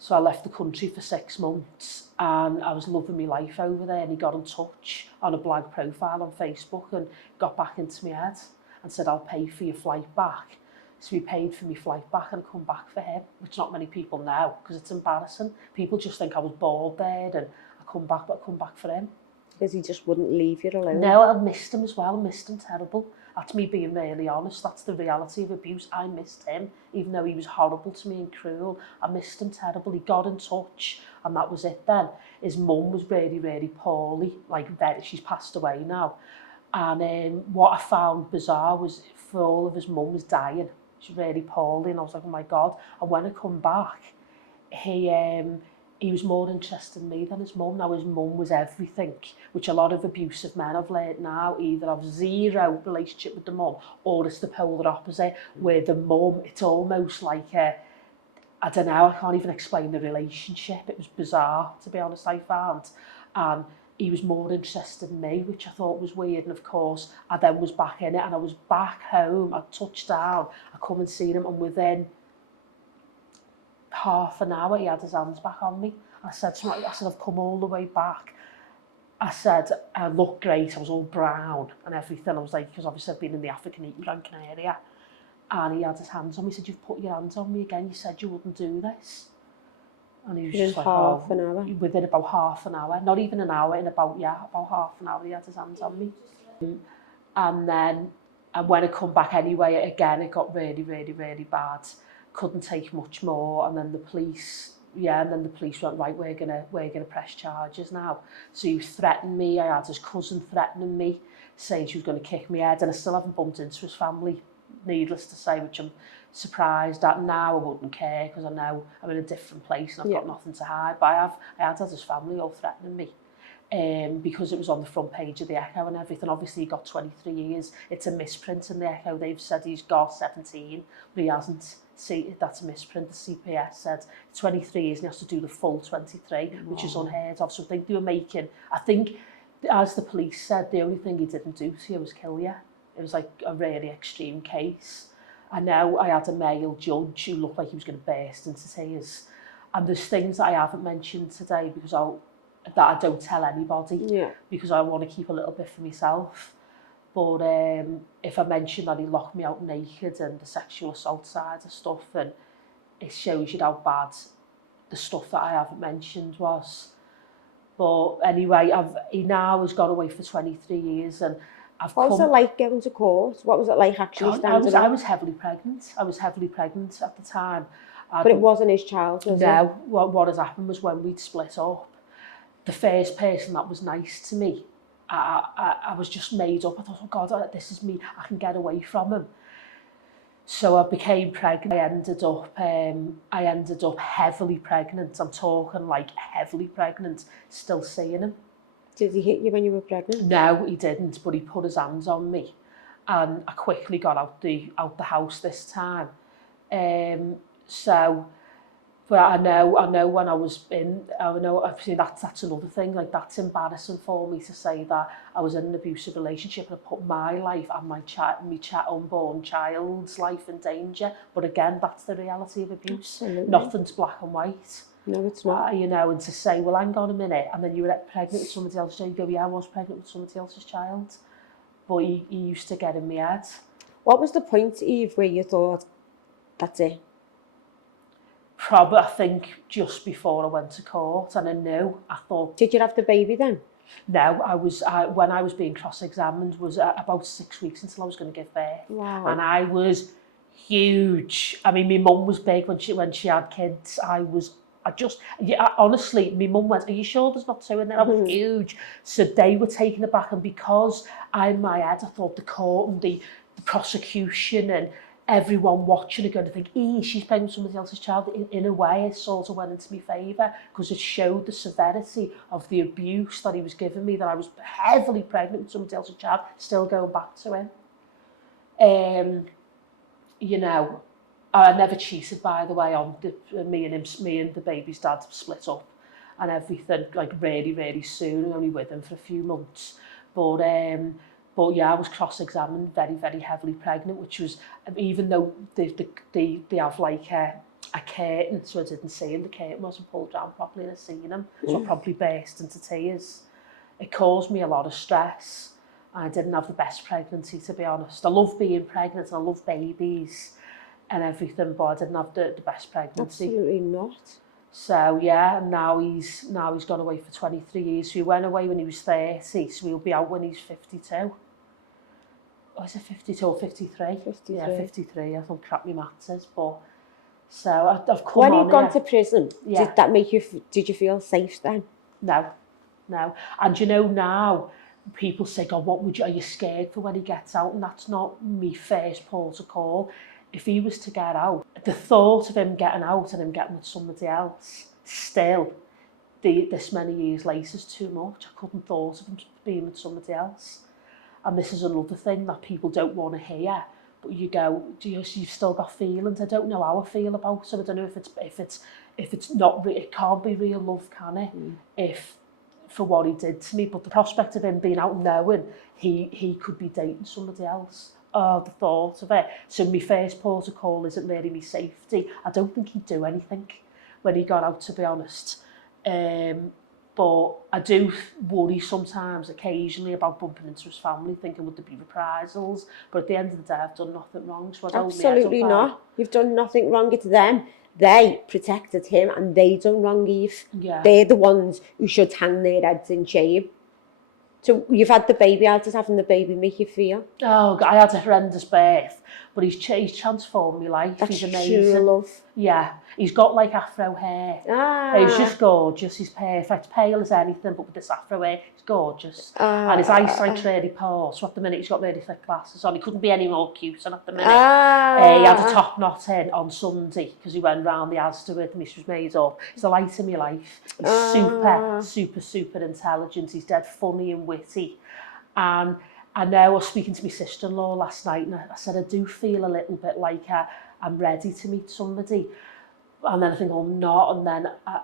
So I left the country for 6 months and I was loving my life over there, and he got in touch on a blank profile on Facebook and got back into my head and said, I'll pay for your flight back. So he paid for my flight back and come back for him, which not many people know because it's embarrassing. People just think I was bored there and I come back, but I come back for him. Because he just wouldn't leave you alone. No, I missed him as well. I missed him terrible. That's me being really honest. That's the reality of abuse. I missed him, even though he was horrible to me and cruel. I missed him terrible. He got in touch, and that was it then. His mum was really, really poorly. She's passed away now. And what I found bizarre was for all of his mum was dying. She was really poorly, and I was like, oh my God. And when I come back, he was more interested in me than his mum. Now, his mum was everything, which a lot of abusive men have learned now, either have zero relationship with the mum, or it's the polar opposite, where the mum, it's almost like I don't know, I can't even explain the relationship. It was bizarre, to be honest, I found. And he was more interested in me, which I thought was weird. And of course, I then was back in it, and I was back home. I touched down, I come and seen him, and within half an hour, he had his hands back on me. I said, I've come all the way back. I said, I looked great. I was all brown and everything. I was like, because obviously I've been in the African eating drinking area. And he had his hands on me. He said, you've put your hands on me again. You said you wouldn't do this. And he was just like, half an hour. Within about half an hour, not even an hour, about half an hour, he had his hands on me. And then, when I come back anyway, again, it got really, really, really bad. Couldn't take much more. And then the police went, right, we're gonna press charges now. So he threatened me. I had his cousin threatening me, saying she was going to kick me head, and I still haven't bumped into his family, needless to say, which I'm surprised at now. I wouldn't care because I know I'm in a different place and I've got nothing to hide. But I had his family all threatening me. Because it was on the front page of the Echo and everything. Obviously, he got 23 years. It's a misprint in the Echo. They've said he's got 17, but he hasn't. See, that's a misprint. The CPS said 23 years and he has to do the full 23, which is unheard of. So I think, as the police said, the only thing he didn't do to you was kill you. It was like a really extreme case. And now I had a male judge who looked like he was going to burst into tears. And there's things that I haven't mentioned today because that I don't tell anybody, because I want to keep a little bit for myself. But if I mention that he locked me out naked and the sexual assault side of stuff, and it shows you how bad the stuff that I haven't mentioned was. But anyway, he now has gone away for 23 years, and What was it like going to court? What was it like actually standing up? I was heavily pregnant. I was heavily pregnant at the time. But it wasn't his child, was it? No, what had happened was when we'd split up, the first person that was nice to me I was just made up. I thought, oh God, this is me. I can get away from him. So I became pregnant. I ended up heavily pregnant. I'm talking like heavily pregnant, still seeing him. Did he hit you when you were pregnant? No, he didn't, but he put his hands on me. And I quickly got out the house this time. But I know when I was I've seen that's another thing, like that's embarrassing for me to say that I was in an abusive relationship and I put my life and my unborn child's life in danger. But again, that's the reality of abuse. Absolutely. Nothing's black and white. No, it's not. You know, and to say, well, hang on a minute, and then you were pregnant with somebody else's child, you go, yeah, I was pregnant with somebody else's child. But he used to get in my head. What was the point, Eve, where you thought, that's it? Probably, I think, just before I went to court, and I thought... Did you have the baby then? No, when I was being cross-examined was about 6 weeks until I was going to give birth. Wow. And I was huge. I mean, my mum was big when she had kids. Honestly, my mum went, are you sure there's not two in there? I was huge. So they were taken aback, and because in my head, I thought the court and the prosecution and everyone watching are going to think, she's pregnant with somebody else's child. In a way, it sort of went into my favour because it showed the severity of the abuse that he was giving me, that I was heavily pregnant with somebody else's child, still going back to him. You know, I never cheated, by the way, on me and the baby's dad split up and everything, like really, really soon, only with him for a few months. But yeah, I was cross-examined, very, very heavily pregnant, which was, even though they have like a curtain, so I didn't see him, the curtain wasn't pulled down properly and I seen him, so I probably burst into tears. It caused me a lot of stress. I didn't have the best pregnancy, to be honest. I love being pregnant and I love babies and everything, but I didn't have the best pregnancy. Absolutely not. So yeah, and now he's gone away for 23 years. So he went away when he was 30, so he'll be out when he's 52. Oh, is it 52 or 53? 53. Yeah, 53. I don't crap my maths is, but so I've come when on. When he'd gone to prison, did that make you? Did you feel safe then? No. And you know now, people say, "God, are you scared for when he gets out?" And that's not me first port of call. If he was to get out, the thought of him getting out and him getting with somebody else, still, this many years later, is too much. I couldn't thought of him being with somebody else. And this is another thing that people don't want to hear. But you go, you've still got feelings. I don't know how I feel about it. I don't know if it's not. It can't be real love, can it? If for what he did to me, but the prospect of him being out knowing he could be dating somebody else. Oh, the thought of it. So my first port of call isn't really my safety. I don't think he'd do anything when he got out, to be honest. But I do worry sometimes, occasionally, about bumping into his family, thinking would there be reprisals? But at the end of the day, I've done nothing wrong. So absolutely not. You've done nothing wrong. It's them. They protected him and they done wrong, Eve. Yeah. They're the ones who should hang their heads in shame. So you've had the baby. How does having the baby make you feel? Oh, I had a horrendous birth, but he's transformed my life. That's he's amazing. True love. Yeah, he's got like afro hair. He's just gorgeous. He's perfect, pale as anything, but with this afro hair, he's gorgeous. And his eyesight's really poor. So at the minute, he's got really thick glasses on. He couldn't be any more cute. And at the minute, he had a top knot in on Sunday because he went round the Asda with me. She was made up. He's the light of my life. He's super intelligent. He's dead funny and witty. And I know I was speaking to my sister-in-law last night and I said, I do feel a little bit like I'm ready to meet somebody. And then I think, oh, I'm not.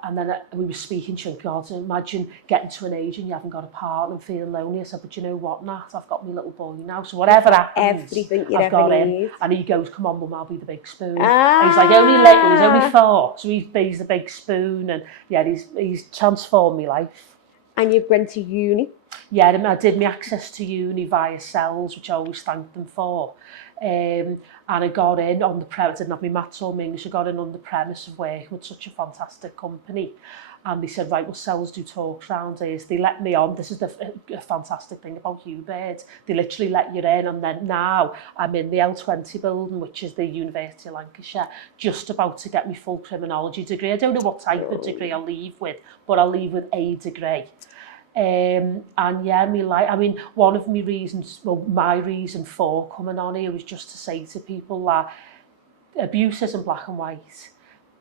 And then we were speaking, she went, God, imagine getting to an age and you haven't got a partner and feeling lonely. I said, but you know what, Nat, I've got my little boy now. So whatever happens, I've got him. And he goes, come on, Mum, I'll be the big spoon. And he's like, only little, he's only 4. So he's the big spoon. And yeah, he's transformed my life. And you went to uni? Yeah, I did my access to uni via 𝐶ELS, which I always thank them for. And I got in on the premise, I didn't have my maths or my English, I got in on the premise of working with such a fantastic company. And they said, right, well, 𝐶ELS do talks round here. So they let me on. This is a fantastic thing about 𝐸𝐵IRD. They literally let you in. And then now I'm in the L20 building, which is the University of Lancashire, just about to get my full criminology degree. I don't know what type of degree I'll leave with, but I'll leave with a degree. And yeah, I mean, one of my reasons, well, my reason for coming on here was just to say to people that abuse isn't black and white.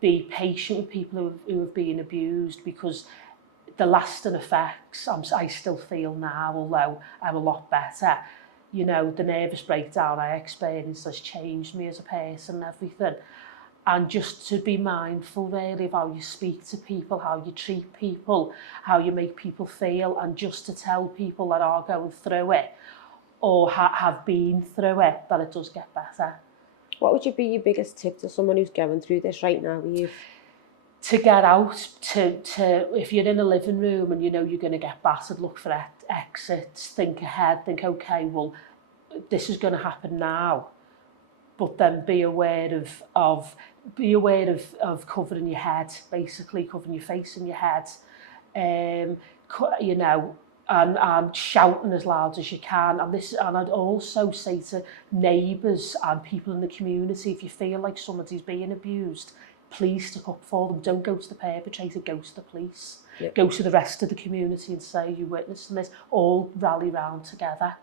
Be patient with people who have been abused, because the lasting effects I still feel now, although I'm a lot better. You know, the nervous breakdown I experienced has changed me as a person and everything. And just to be mindful really of how you speak to people, how you treat people, how you make people feel, and just to tell people that are going through it or have been through it that it does get better. What would you be your biggest tip to someone who's going through this right now? To get out, to if you're in a living room and you know you're going to get battered, look for exits, think ahead, think, okay, well, this is going to happen now. But then be aware of covering your head, basically covering your face and your head, you know, and shouting as loud as you can. And I'd also say to neighbours and people in the community, if you feel like somebody's being abused, please stick up for them. Don't go to the perpetrator, go to the police. Yep. Go to the rest of the community and say you're witnessing this. All rally round together.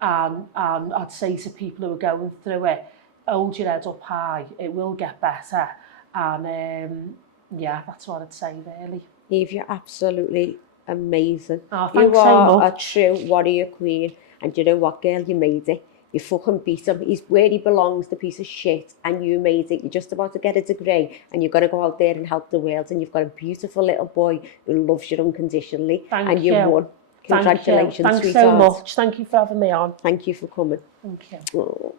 And I'd say to people who are going through it, hold your head up high, it will get better. And yeah, that's what I'd say really. Eve, you're absolutely amazing. Oh, thanks so much. You are a true warrior queen. And you know what, girl, you made it. You fucking beat him. He's where he belongs, the piece of shit, and you made it. You're just about to get a degree and you're going to go out there and help the world, and you've got a beautiful little boy who loves you unconditionally. Thank you. And you won. Congratulations, Thanks sweetheart. so much. Thank you for having me on. Thank you for coming. Thank you. Oh.